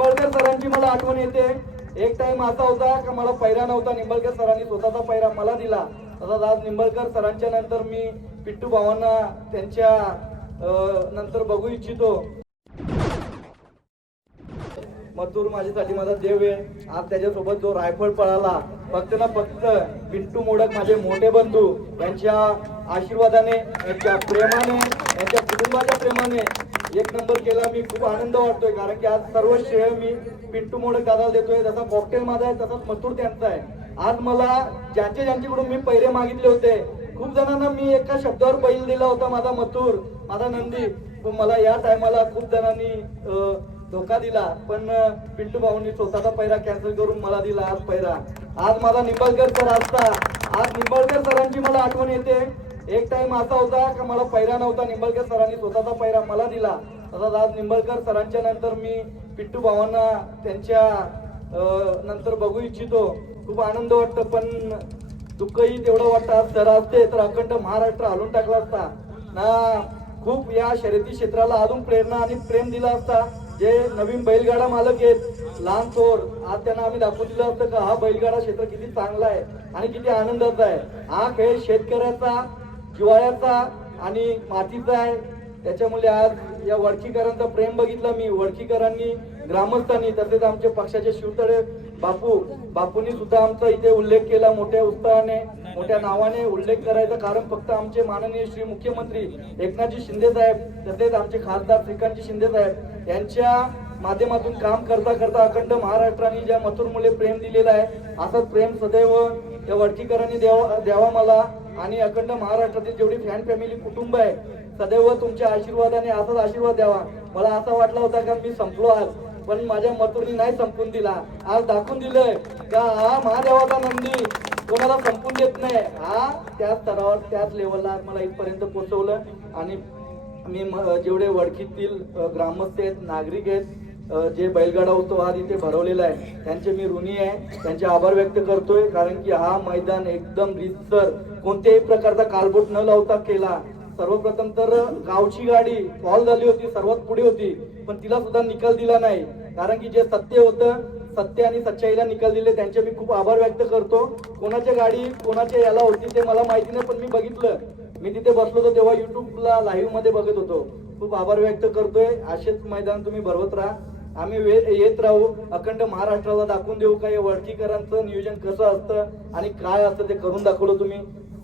निंबाळकर सरांची मला आठवण येते. एक टाइम असा होता का मला पैरा नव्हता निंबाळकर सरांनी स्वतःचा पैरा मला दिला. तसाच आज निंबाळकर सरांच्या नंतर मी पिट्टू भावांना त्यांच्या नंतर बघू इच्छितो. मथुर माझ्यासाठी माझा देव आहे. आज त्याच्यासोबत जो रायफळ पळाला फक्त ना फक्त पिंटू मोडक माझे मोठे बंधू यांच्या आशीर्वादाने यांच्या प्रेमाने यांच्या कुटुंबाच्या प्रेमाने एक नंबर केला. मी खूप आनंद वाटतोय कारण की आज सर्व श्रेय मी पिंटू मोडक दादा देतोय. जसा कॉकटेल माझा आहे तसाच मथुर त्यांचा आहे. आज मला ज्यांचे ज्यांच्याकडून मी पैरे मागितले होते खूप जणांना मी एका शब्दावर बैल दिला होता माझा मथुर माझा नंदी. पण मला या टायमाला खूप जणांनी धोका दिला. पण पिंटू भाऊंनी स्वतःचा पैरा कॅन्सल करून मला दिला आज पैरा. आज माझा निंबाळकर सर असता आज निंबाळकर सरांची मला आठवण येते. एक टाइम असा होता का मला पैरा नव्हता निंबळकर सरांनी स्वतःचा पैरा मला दिला. तसाच आज निंबळकर सरांच्या नंतर मी पिट्टू भावांना त्यांच्या नंतर बघू इच्छितो. खूप आनंद वाटतं पण दुःखही तेवढं वाटतं. आज सर असते तर अखंड महाराष्ट्र हलून टाकला असता. ना खूप या शर्यती क्षेत्राला अजून प्रेरणा आणि प्रेम दिला असता. जे नवीन बैलगाडा मालक आहेत लहान थोर आज त्यांना आम्ही दाखवून दिलं असतं का हा बैलगाडा क्षेत्र किती चांगला आहे आणि किती आनंदाचा आहे. हा खेळ शेतकऱ्याचा जिवाळ्याचा आणि मातीचा आहे. त्याच्यामुळे आज या वडकीकरांचा प्रेम बघितला मी. वडकीकरांनी ग्रामस्थांनी तसेच आमचे पक्षाचे शिवतळे बापू बापूंनी सुद्धा आमचा इथे उल्लेख केला मोठ्या उत्साहाने मोठ्या नावाने उल्लेख करायचा. कारण फक्त आमचे माननीय श्री मुख्यमंत्री एकनाथजी शिंदे साहेब तसेच आमचे खासदार श्रीकांतजी शिंदे साहेब यांच्या माध्यमातून काम करता करता अखंड महाराष्ट्राने ज्या मथुर मुले प्रेम दिलेलं आहे असंच प्रेम सदैव या वडकीकरांनी द्यावा द्यावा मला. आणि अखंड महाराष्ट्रातील जेवढी फॅन फॅमिली कुटुंब आहे सदैव तुमच्या आशीर्वादाने असाच आशीर्वाद द्यावा. मला असं वाटलं होता का मी संपलो आज. पण माझ्या मतुरनी नाही संपून दिला. आज दाखवून दिलंय. का हा महादेवाचा नंदी कोणाला संपून देत नाही? हा त्याच स्तरावर त्याच लेवलला मला इथपर्यंत पोहोचवलं. आणि मी म- जेवढे वडकीतील ग्रामस्थ आहेत नागरिक आहेत जे बैलगाडा उत्सव आज इथे भरवलेला आहे त्यांचे मी ऋणी आहे त्यांचे आभार व्यक्त करतोय कारण की हा मैदान एकदम रितसर कोणत्याही प्रकारचा कालबोट न लावता केला. सर्वप्रथम तर गावची गाडी कॉल झाली होती सर्वात पुढे होती पण तिला सुद्धा निकाल दिला नाही. कारण की जे सत्य होतं सत्य आणि सच्चाईला निकाल दिले त्यांचे मी खूप आभार व्यक्त करतो. कोणाच्या गाडी कोणाच्या याला होती ते मला माहिती नाही पण मी बघितलं. मी तिथे बसलो होतो तेव्हा युट्यूबला लाईव्हमध्ये बघत होतो. खूप आभार व्यक्त करतोय. असेच मैदान तुम्ही भरवत राहा. आम्ही वे- येत राहू. अखंड महाराष्ट्राला दाखवून देऊ का? या वडकीकरांचं नियोजन कसं असतं आणि काय असतं ते करून दाखवलं तुम्ही.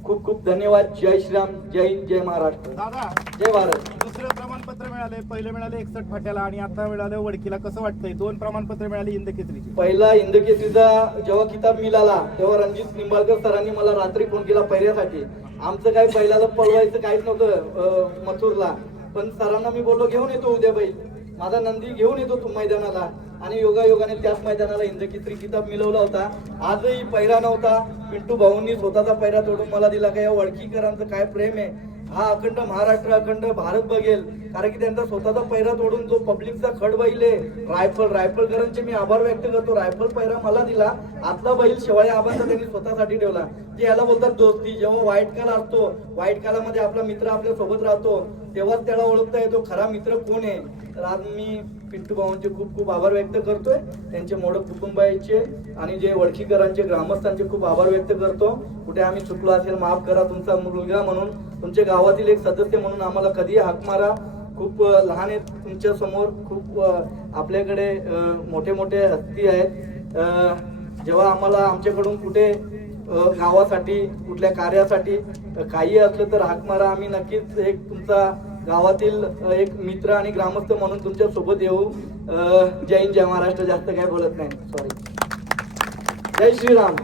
खूप खूप धन्यवाद. जय श्रीराम. जय हिंद. जय महाराष्ट्र. दादा जय भारत. दुसरं प्रमाणपत्र मिळाले पहिले मिळाले एकसठ फाट्याला आणि आता मिळालं वडकीला. कसं वाटतंय? दोन प्रमाणपत्र मिळाली इंद केसरीची. पहिला इंदकेसरीचा जेव्हा किताब मिळाला तेव्हा रणजित निंबाळकर सरांनी मला रात्री फोन केला पहिल्यासाठी. आमचं काय बैलाला पळवायचं काहीच नव्हतं मथुरला. पण सरांना मी बोललो घेऊन येतो उद्या बैल. माझा नंदी घेऊन येतो मैदानाला. आणि योगायोगाने त्याच मैदानाला इंद्रकित्री किताब मिळवला होता. आजही पैरा नव्हता. पिंटू भाऊंनी स्वतःचा पैरा तोडून मला दिला का या वडकीकरांचं काय प्रेम आहे? हा अखंड महाराष्ट्र अखंड भारत बघेल. कारण की त्यांचा स्वतःचा पैरा तोडून जो पब्लिकचा खड बैल आहे रायफल रायफलकरांचे मी आभार व्यक्त करतो. रायफल पैरा मला दिला. आतला बैल शेवाळे आबांचा त्यांनी स्वतःसाठी ठेवला. जे याला बोलतात दोस्ती जेव्हा वाईट काल असतो वाईट कालामध्ये आपला मित्र आपल्यासोबत राहतो तेव्हाच त्याला ओळखता येतो खरा मित्र कोण आहे? तर आज मी पिंटू भाऊंचे खूप खूप आभार व्यक्त करतोय. त्यांचे मोडक कुटुंबाचे आणि जे वडकीकरांचे ग्रामस्थांचे खूप आभार व्यक्त करतो. कुठे आम्ही चुकलो असेल माफ करा तुमचा मुलगा म्हणून तुमच्या गावातील एक सदस्य म्हणून आम्हाला कधी हाक मारा. खूप लहान आहेत तुमच्यासमोर. खूप आपल्याकडे मोठे मोठे हस्ती आहेत. जेव्हा आम्हाला आमच्याकडून कुठे गावासाठी कुठल्या कार्यासाठी काही असलं तर हाक मारा. आम्ही नक्कीच एक तुमचा गावातील एक मित्र आणि ग्रामस्थ म्हणून तुमच्यासोबत येऊ. जय हिंद जय महाराष्ट्र. जास्त काय बोलत नाही. सॉरी जय श्रीराम.